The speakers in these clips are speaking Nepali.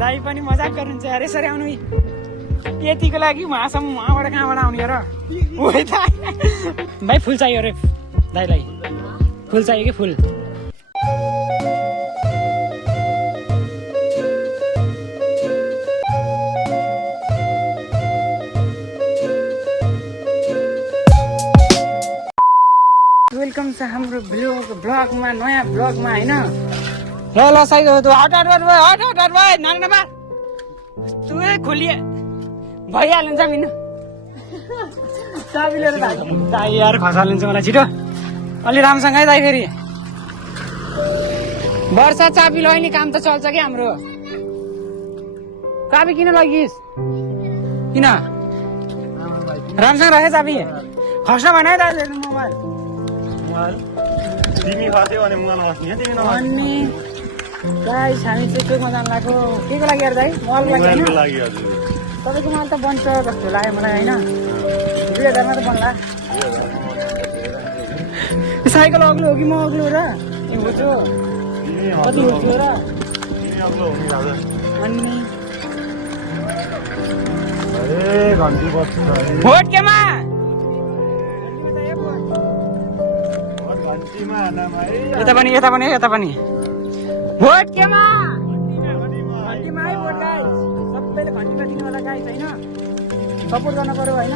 दाई पनि मजाक गर्नुहुन्छ यार यसरी आउनु यतिको लागि उहाँसम्म उहाँबाट कहाँबाट आउने र भाइ फुल चाहियो अरे दाइलाई फुल चाहियो कि फुल वेलकम छ हाम्रो ब्लगमा नयाँ ब्लगमा होइन ल साइको हट भाइ नभए तु खोलिए भइहालिन्छ मिनु चाबी लिएर दाइ यार खसालिन्छ मलाई छिटो अलि राम्रोसँग है दाइ फेरि वर्षा चाबी लैनी काम त चल्छ कि हाम्रो चाबी किन लगिस् किन राम्रोसँग राखे चाबी खस्न भएन है दाइले मोबाइल तिमी खस्यौ भने मलाई खस्ने तिमी अनि गाइस हामी चाहिँ केमा जानु लाग्यो के को लागि यार दाइ मोबाइलको लागि हजुर तपाईँको मोबाइल त बन्छ जस्तो लाग्यो मलाई होइन 2000मा त बन्ला साइकल अग्लो हो कि म अग्लो र होचो कति होचो र अनि घन्टी बस्छ भोट केमा यता पनि भोट केमा घन्टीमा है भोट गाइस सबैले घन्टीमा दिनुवाला गाइस होइन सपोर्ट गर्न पर्यो होइन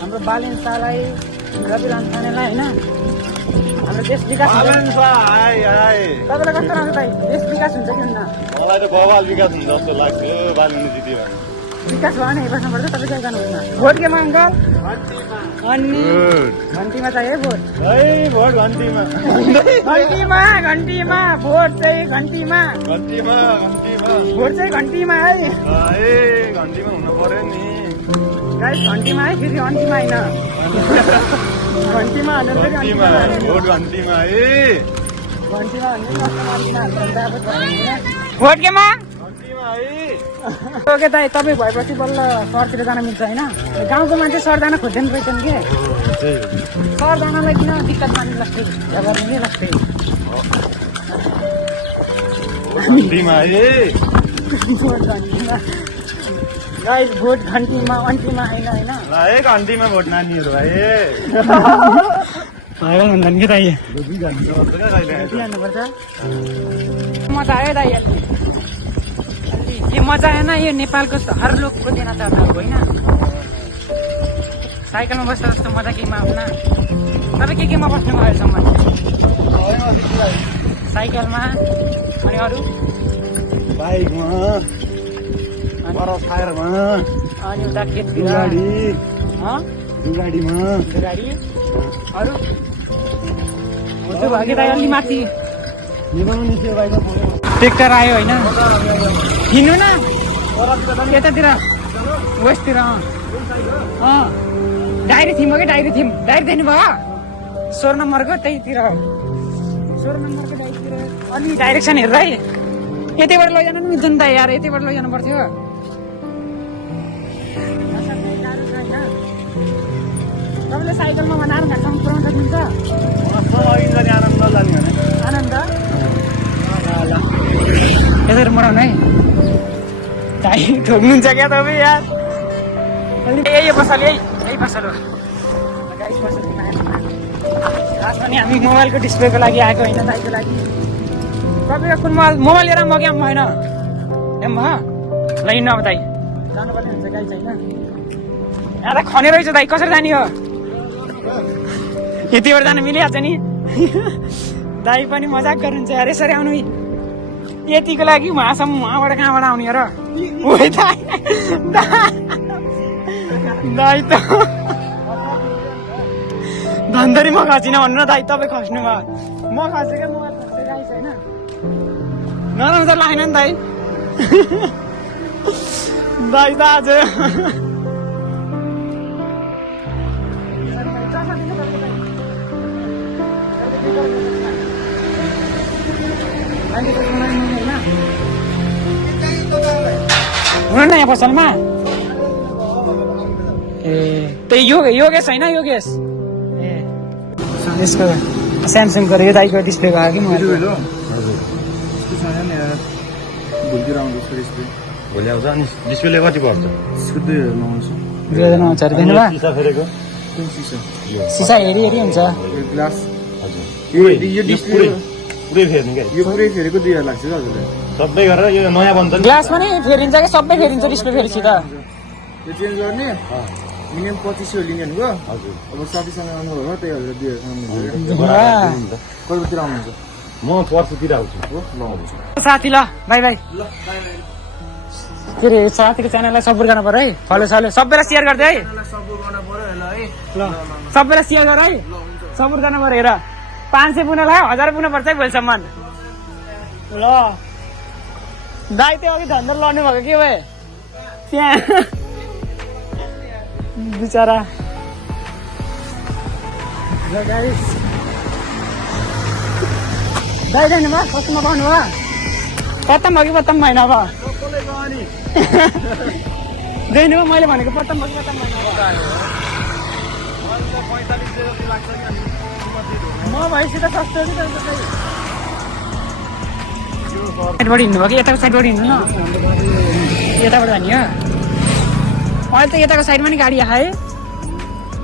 हाम्रो बालेन शाहलाई रवि लान्थानेलाई होइन हाम्रो देश विकास तपाईँलाई कस्तो लाग्छ दाइ देश विकास हुन्छ कि हुन्न मलाई त बवाल विकास हुन्छ जस्तो लाग्यो बालिनु जित्यो भने विकास भयो भने बस्नुपर्छ तपाईँ कहाँ जानुहुन्न भोट केमा अङ्कल अनि घन्टीमा चाहियो भोट भोट घन्टीमा भोट चाहिँ घन्टीमा भोट चाहिँ घन्टीमा है घन्टीमा हुनु पर्यो नि गाइस घन्टीमा है फेरि अन्तिमा होइन घन्टीमा हाल्नु फेरि भोट घन्टीमा भोट केमा ओके दाइ तपाईँ भएपछि बल्ल सहरतिर जान मिल्छ होइन गाउँको मान्छे सहर जान खोज्दैन रहेछन् कि सहर जानलाई किन दिक्कत मान्नु लाग्थ्यो गाइस भोट घन्टीमा अन्तिमा होइन घन्टीमा भोट नानीहरू भन्छन् कि दाइ मजा आयो दाइ यो मजा आएन यो नेपालको हर लोकको देना चाहता हो होइन साइकलमा बस्दा जस्तो मजा केहीमा आउन तपाईँ केमा बस्नुभयो अहिलेसम्म साइकलमा अनि अरू बाइकमा फायरमा अनि उता खेततिर गाडीमा गाडी अरू त्यो भयो कि दाइ अलि माथि ट्रेक्टर आयो होइन हिँड्नु न यतातिर वेस्टतिर डायरी थिम हो कि डायरी दिनु भयो 16 नम्बरको त्यहीतिर 16 नम्बरको डायरीतिर अलि डाइरेक्सन हेरेर है यतिबाट लैजानु नि मिल्छ नि त यार यतिबाट लैजानु पर्थ्यो तपाईँले साइकलमा बनाएर घाटसम्म पुऱ्याउन सक्नुहुन्छ आनन्द यसरी मराउनु है दाइ ठोक्नुहुन्छ क्या तपाईँ यार यही पसल यही पसल हो खास पनि हामी मोबाइलको डिस्प्लेको लागि आएको होइन दाइको लागि तपाईँको कुन मोबाइल लिएर म क्या होइन एम भयो ल हिँड्नु अब दाइ जानुपर्ने हुन्छ गाई छैन यहाँ त खने रहेछ दाइ कसरी जाने हो यतिबाट जानु मिलिहाल्छ नि दाइ पनि मजाक गर्नुहुन्छ यार यसरी आउनु यतिको लागि उहाँसम्म उहाँबाट कहाँबाट आउने र दाइ त धन्दरी म खसिनँ भन्नु न दाइ तपाईँ खस्नु भयो म खसेको मोबाइल खसेको गाई छैन नराम्रो त लागेन नि दाइ दाइ त आज हुनु न यहाँ पसलमा ए त्यही योगेश होइन योगेश ए यसको स्यामसङको यो दाइको डिस्प्ले भयो कि भोलि आउँछ अनि डिस्प्ले कति पर्छ? यसको 2009 छ 2009 दिनु भा सिसा फेरेको कुन सिसा सिसा हेरी हेरी हुन्छ यो ग्लास हजुर यो डिस्प्ले पुरै फेर्ने क्या यो पुरै फेरेको 2000 लाग्छ हजुरले सबै गरेर यो नयाँ बन्छ नि ग्लास पनि फेरिन्छ कि सबै फेरिन्छ डिस्प्ले फेरिछि त यो चेन्ज गर्ने मिनिमम 2500 लिने हो हजुर अब साथीसँग आउनुभयो हो त्यही हजुर 2000 वाह। कहिलेतिर आउनुहुन्छ म पर्सितिर आउँछु हो ल हुन्छ साथी ल बाई बाई के अरे साथीको च्यानललाई सपोर्ट गर्नु पर्यो है फलो सलो सबैलाई सेयर गर्दै है सपोर्ट गर्न पर्यो ल है ल सबैलाई सेयर गर है सपोर्ट गर्नु पर्यो हेर 500 पुग्न लाग्यो 1000 पुग्न पर्छ है भोलिसम्म ल दाइ त्यो अघि धन्दा लड्नु भएको के भए त्यहाँ बिचरा ल गाइस दाइ जानुभयो कस्तोमा पाउनु भयो पत्तम भयो कि पत्तम भएन अब देख्नु भयो मैले भनेको पत्तम भयो कि पत्तम भएन म भएपछि त सस्तो कि साइडबाट हिँड्नु भयो कि यताको साइडबाट हिँड्नु न यताबाट जाने हो अहिले त यताको साइडमा नि गाडी आयो है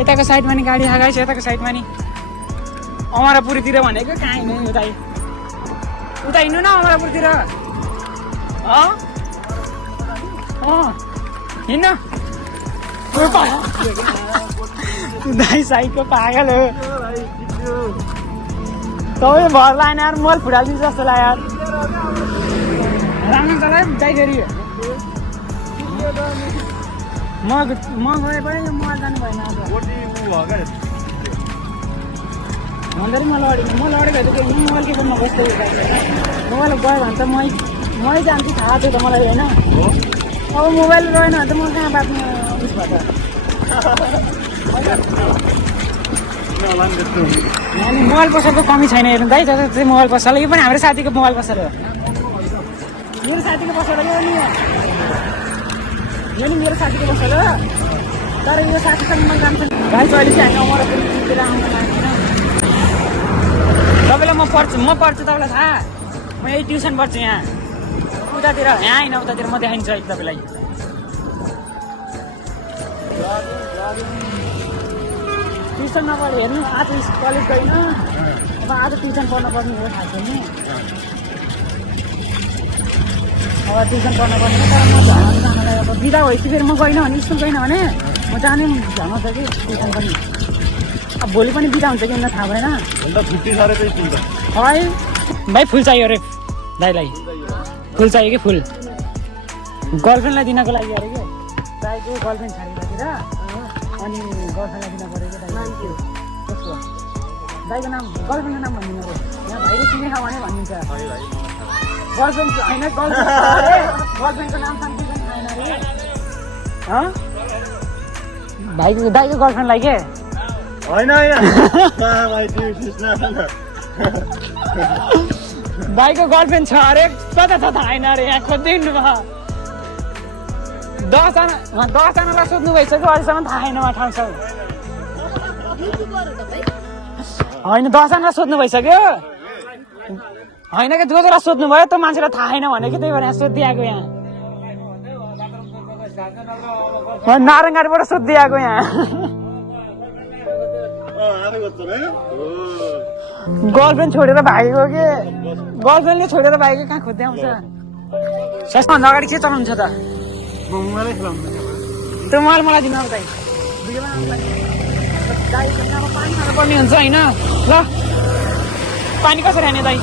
यताको साइडमा नि गाडी आएको यताको साइडमा नि अमरापुरीतिर भनेको कहाँ हिँड्नु उता उता हिँड्नु न अमरापुरतिर हिँड्नु दाइ साइडको पागल हो तपाईँ भर लाएन यार मल फुटालिदिन्छ जस्तो लाग्यो यार राम्रो चलायो दाइ फेरि म गए पनि म जानु भएन आज भन्दा पनि म लडेको भए त मोबाइल के गर्नु बस्दै मोबाइल गयो भने त मै जान्छु थाहा छ त मलाई होइन अब मोबाइल रहेन भने त म कहाँ बाँच्नु उस भयो अनि मोबाइल पसलको कमी छैन हेर्नु दाइ जस्तो चाहिँ मोबाइल पसल यो पनि हाम्रो साथीको मोबाइल पसल हो मेरो साथीको पसल हो यो नि मेरो साथीको पसल हो तर यो साथीसँग म जान्छु भाइ अहिले चाहिँ हामी अमरापुरतिर आउनु लाग्दैन तपाईँलाई म पढ्छु तपाईँलाई थाहा म यही ट्युसन पढ्छु यहाँ उतातिर यहाँ होइन उतातिर म देखाइदिन्छु अहिले तपाईँलाई ट्युसन नपढ्यो हेर्नु आज कलेज गएन अब आज ट्युसन पढ्न पर्ने हो थाहा छैन अब ट्युसन पढ्न पर्ने तर म झन् जानलाई अब बिदा भएपछि फेरि म गइनँ भने स्कुल गइनँ भने म जाने झन् छ कि ट्युसन पनि अब भोलि पनि बिदा हुन्छ कि उनीहरूलाई थाहा भएन है भाइ फुल चाहियो अरे दाइलाई फुल चाहियो कि फुल गर्लफ्रेन्डलाई दिनको लागि अरे कि दाइको गर्लफ्रेन्ड छाडिराखेर अनि गर्लफ्रेन्डलाई दिन पऱ्यो कि दाइ कस्तो दाइको नाम गर्लफ्रेन्डको नाम भनिदिनु अरे यहाँ भाइले चिनेको भने भनिदिन्छ गर्लफ्रेन्ड होइन गर्लफ्रेन्डको नाम शान्ति पनि छैन अरे दाइको गर्लफ्रेन्डलाई के होइन भाइको गर्लफ्रेन्ड छ अरे कता छ थाहा छैन अरे यहाँ खोज्दै हिँड्नु भयो 10जनालाई सोध्नु भइसक्यो अहिलेसम्म थाहा छैन उहाँ ठाउँ छेउ होइन 10जनालाई सोध्नु भइसक्यो होइन कि 2जनालाई सोध्नु भयो त मान्छेलाई थाहा छैन भने कि त्यही भएर यहाँ सोधिदिएको यहाँ नारायणघाटबाट सोधिदिएको यहाँ गर्लफ्रेन्ड छोडेर भागेको कि गर्लफ्रेन्डले छोडेर भागेको कहाँ खोज्दै आउँछ ससभन्दा अगाडि के चलाउनु छ त त्यो मोबाइल मलाई दिनु अब दाइ अब पानी खानु पर्ने हुन्छ होइन ल पानी कसरी खाने दाइ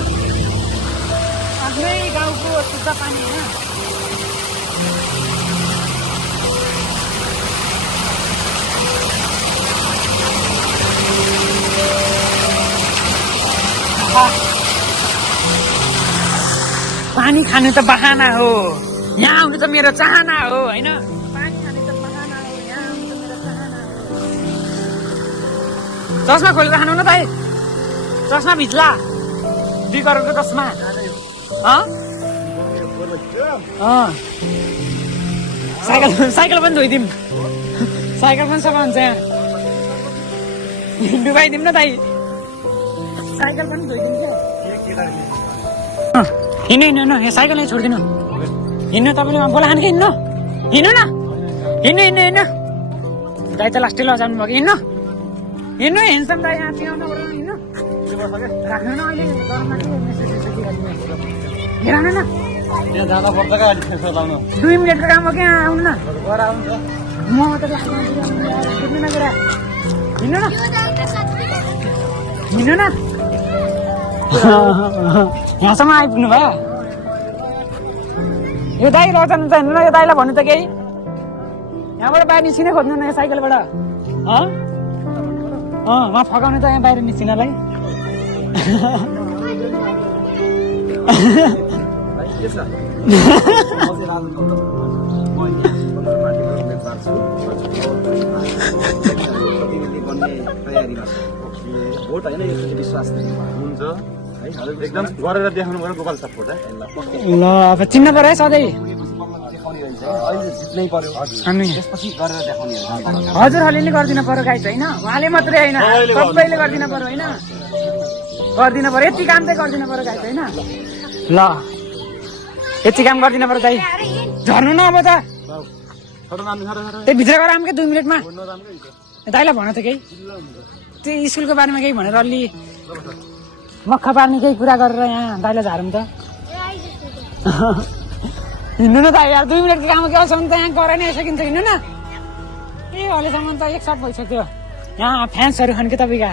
आफ्नै गाउँको शुद्ध पानी होइन पानी खानु त बहाना हो यहाँ आउनु त मेरो चाहना हो होइन पानी खानु त बहाना हो यहाँ आउनु त मेरो चाहना हो चस्मा खोलेर खानु न भाइ चस्मा भिज्ला 2 करोडको चस्मा साइकल पनि धोइदिउँ साइकल पनि सफा हुन्छ यहाँ डुबाइदिउँ न दाइ साइकल पनि धोइदिउँ क्या हिँड्नु यहाँ साइकल नै छोडिदिनु हिँड्नु तपाईँले बोलाखान कि हिँड्नु हिँड्नु न हिँड्नु हिँड्नु हिँड्नु दाइ त लास्टै लजाउनु भयो कि हिँड्नु हिँड्नु हिँड्छ नि दाइ यहाँ चिनाउनु पर्यो हिँड्नु राख्नु न अहिले गरममा के हेराउनु न त्यहाँ जाँदा पर्छ क्या अहिले फेसर लाउनु 2 मिनटको काम हो क्या आउनु न गएर आउँछ म त हिँड्नु न कुरा हिँड्नु न हिँड्नु न यहाँसम्म आइपुग्नु भयो यो दाइ लजाउनु त हिँड्नु न यो दाइलाई भन्नु त केही यहाँबाट बाहिर निस्किनै खोज्नु न यो साइकलबाट उहाँ फकाउनु त यहाँ बाहिर निस्किनलाई भोट होइन यो विश्वास हुन्छ एकदम गरेर देखाउनु पर्यो गोपाल सपोर्ट है ल अब चिन्न पर्यो है सधैँ अहिले जित्नै पर्यो अनि त्यसपछि गरेर देखाउने हजुरहरूले नै गरिदिनु पर्यो गाइस होइन उहाँले मात्रै होइन सबैले गरिदिनु पर्यो होइन गरिदिनु पर्यो यति काम चाहिँ गरिदिनु पर्यो गाइस होइन ल यति काम गरिदिनु पर्यो दाइ झर्नु न अब त त्यही भित्र गएर आम क्या 2 मिनटमा दाइलाई भन त केही त्यो स्कुलको बारेमा केही भनेर अलि मक्खा पार्ने केही कुरा गरेर यहाँ दाइलाई झारौँ त हिँड्नु न दाइ यार 2 मिनटको काम के आउँछ भने त यहाँ गराइ नै आइसकिन्छ हिँड्नु न ए अहिलेसम्म त 1 साथ भइसक्यो यहाँ फ्यान्सहरू छन् कि तपाईँका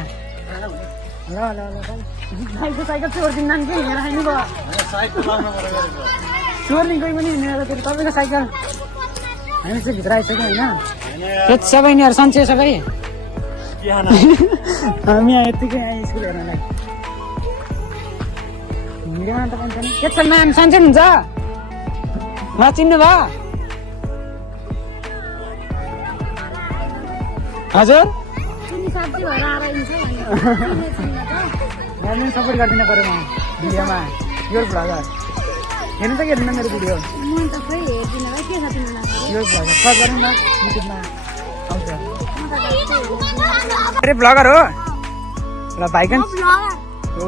ल ल ल दाइको साइकल चोरिदिनु नाम कि हिँडेर खानु भयो चोर्ने कोही पनि हिँडेर तपाईँको साइकल हामी चाहिँ भित्र आइसक्यो होइन त्यो सबै यिनीहरू सन्चै सबै हामी यहाँ यत्तिकै आएँ स्कुल हेर्नलाई हिँडेमा त पाइन्छ नि के छ म्याम सन्चै हुन्छ चिन्नु भयो हजुर सपोर्ट गरिदिनु पर्यो म भिडियोमा यो भ्लगर हेर्नु त के हेर्नु मेरो भिडियो यो भ्लगर सर्च गर्नु न युट्युबमा आउँछ अरे भ्लगर हो ल भाइ ओ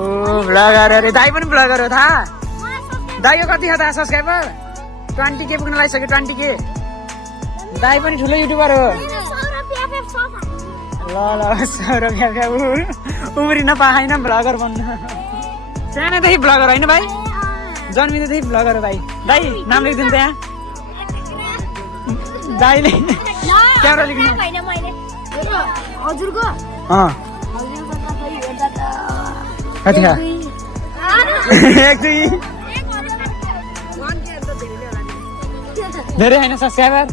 भ्लगर अरे दाइ पनि भ्लगर हो थाहा दाइ यो कति छ त सब्सक्राइबर 20K पुग्न लागिसक्यो 20K दाइ पनि ठुलो युट्युबर हो ल ल सौरभ उम्रिन पाएन भ्लगर बन्नु सानोदेखि भ्लगर होइन भाइ जन्मिँदैदेखि भ्लगर हो भाइ दाइ नाम लेखिदिनु त्यहाँ दाइले क्यामेरा लेख्नु कति छ 1 2 धेरै होइन सब्सक्राइबर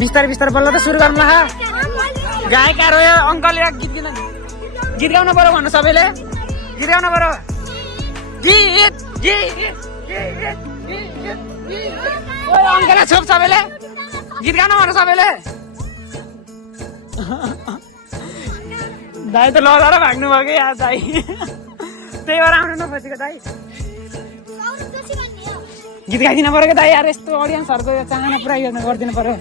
बिस्तारै बिस्तारै बल्ल त सुरु गर्नु ल गायककार हो अङ्कल गीत गाउन पर्यो भन्नु सबैले गीत गाउन पर्यो अङ्कललाई छोप सबैले गीत गाउन भन्नु सबैले दाइ त लजाएर भाग्नु भयो कि यहाँ दाइ त्यही भएर आउनु नखोजेको दाइ गीत गाइदिनु पर्यो क्या दाइ यार यस्तो अडियन्सहरूको चाहना पुरा गरिदिनु पर्यो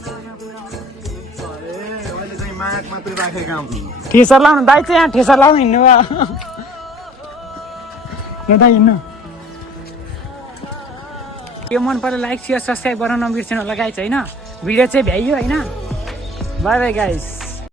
ठेसर लाउनु दाइ चाहिँ यहाँ ठेसर लाउनु हिँड्नु भयो यो दाइ हिँड्नु यो मन पर्यो लाइक सेयर सब्सक्राइब गर्न नबिर्सिनु होला गाइस होइन भिडियो चाहिँ भ्याइयो होइन बाई बाई गाइस